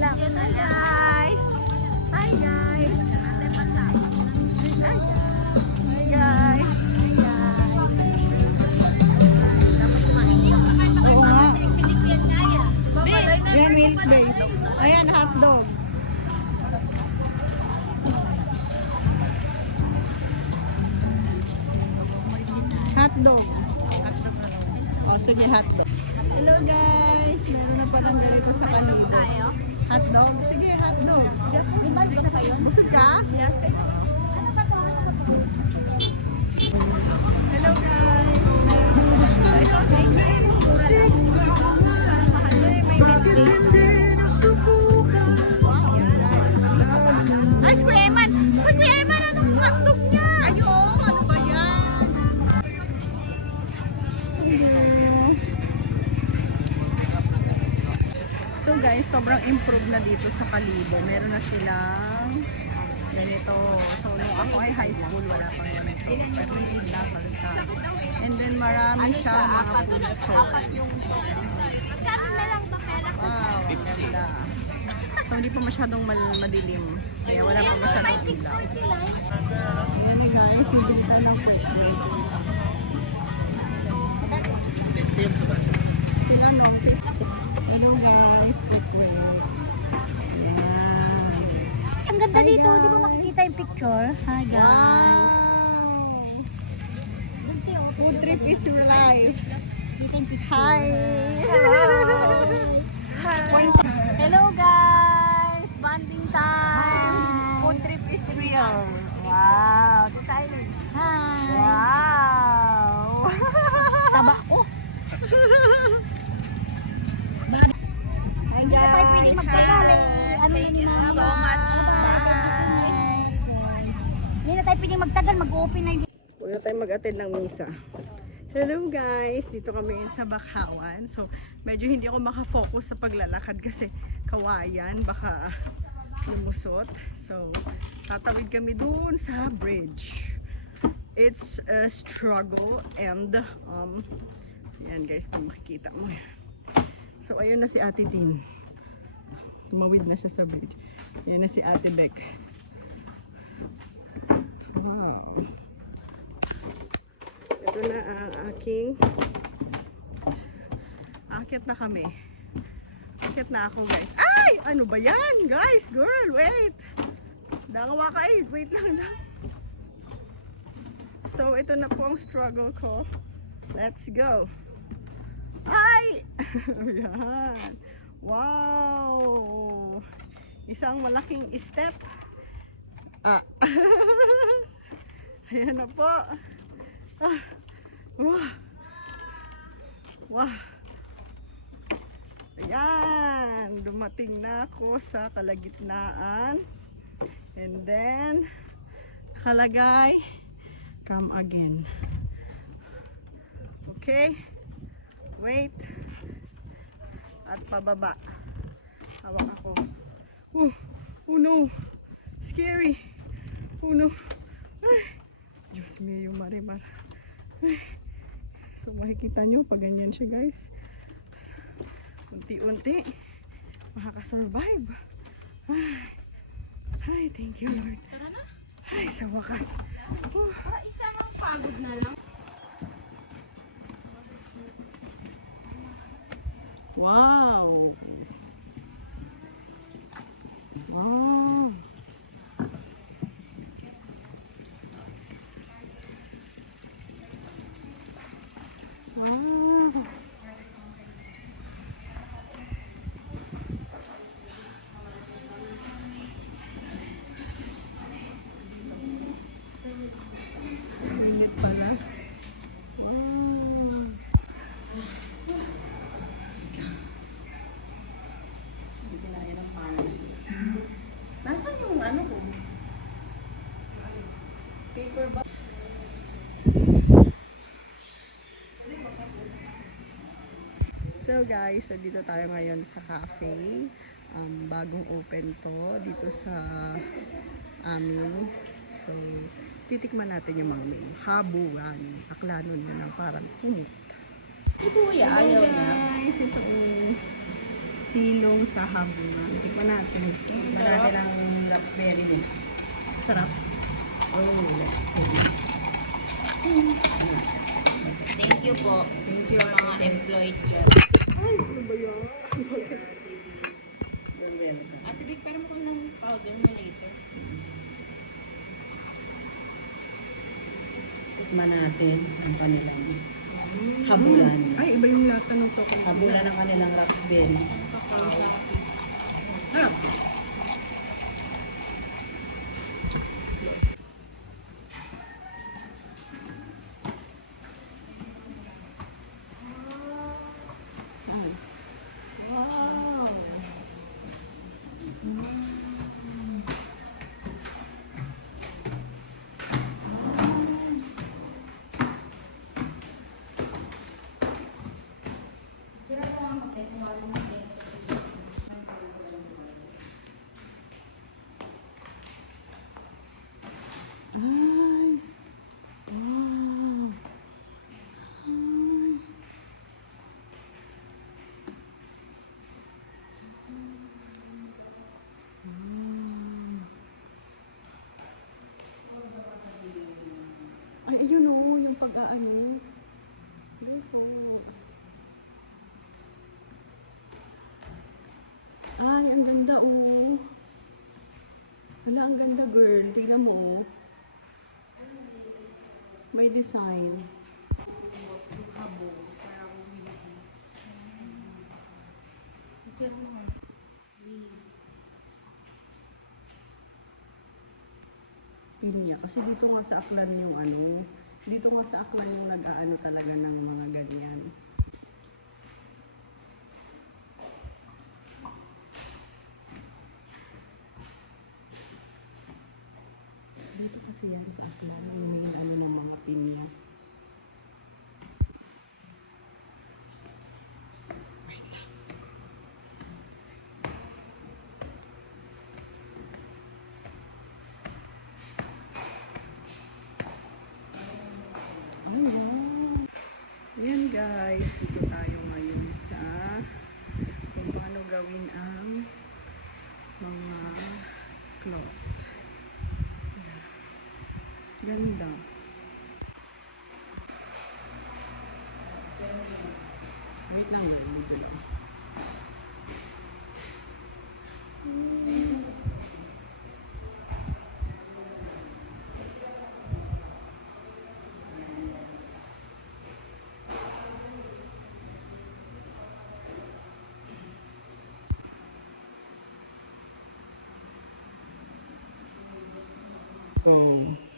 lang. Hi guys! Hi guys! Hi guys! Oo nga. Yan, milk base. Ayan, hotdog. Hotdog. Hotdog na lang. O, sige, hotdog. Hello guys! Meron na palang ganito sa Kalibo. Hotdog? Sige, hotdog. Busog ka? Yes. Hello guys! Ay, si Kuya Eman! Uy, Kuya Eman, anong hotdog niya? Ayun! Ano ba yan? So guys, sobrang improve na dito sa Kalibo. Meron na silang ganito. So nung ako ay high school, wala pang ganito. Pero yung nakalsa. And then marami siya mga food store. Wow, ang ganda. So hindi pa masyadong madilim. Kaya wala pa masyadong ilaw. Ayan guys, yung ganda ng quick meal. Sila no? Hello guys, quick meal. Ang ganda dito, di ba makikita yung picture? Hi guys! Food trip is life. Hi! Hello guys! Bonding time! Food trip is real. Wow! Ito tayo. Hi! Wow! Taba ko! Hindi na tayo pwedeng magtagal eh. Ano Thank you yun, so mama? much. Bye! Hindi na tayo pwedeng magtagal, mag-open na yung... Huwag na tayo mag-attend ng misa. Hello guys! Dito kami sa Bakawan. So, medyo hindi ako makafocus sa paglalakad kasi kawayan, baka lumusot. So, tatawid kami dun sa bridge. It's a struggle and yan guys, kung makikita mo. So, ayun na si Ate Din. Tumawid na siya sa bridge. Ayan na si Ate Beck. Wow! Ito na ang aking akit na kami. Akit na ako guys. Ay! Ano ba yan guys? Girl, wait! Dangawa ka eh. Wait lang lang. So, ito na po ang struggle ko. Let's go! Ay! Ayan. Wow! Isang malaking step. Ah. Ayan na po. Ah. Wow. Wow. Ayan. Dumating na ako sa kalagitnaan. And then, nakalagay, come again. Okay. Wait. At pababa. Hawak ako. Oh no. Scary. Oh no. Ay. Diyos mio, Marimar. Ay. So makikita nyo pag ganyan siya guys. Unti-unti makakasurvive. Ay, thank you Lord. Ay, sa wakas. Isang pagod na lang. Wow. Wow. Wow. Init pala. Wow. Nasaan yung ano ko? Paper bag. So guys, dito tayo ngayon sa cafe. Bagong open to dito sa amin. So, titikman natin yung mga menu. Habuan. Aklanon yun ang parang kumot. Si Kuya, ayaw niya. Guys, ito silong sa habungan. Tikman natin. Marami lang raspberry mix. Sarap. Oh, let's see. Thank you po. Thank you. Sa mga employed dyan. Ay, ano ba yan? Bakit? Ate Vic, parang po ng powder mo later. Tikman natin ang kanilang habulan. Ay, iba yung lasa ng chocolate. Habulan ng kanilang raspberry. Harap. Ay, ayun o, yung pag-aano. Dito. Ay, ang ganda o. Hala, ang ganda girl. Tingnan mo. May design. Pinya. Kasi dito nga sa Aklan yung ano, dito nga sa Aklan yung nag-aano talaga ng mga ganyan. Dito kasi yan sa Aklan, yung may ano ng mga pinya. Wait lang. Ayan guys, dito tayo ngayon sa kung paano gawin ang mga cloth. Ganda. Wait lang dito. Oh.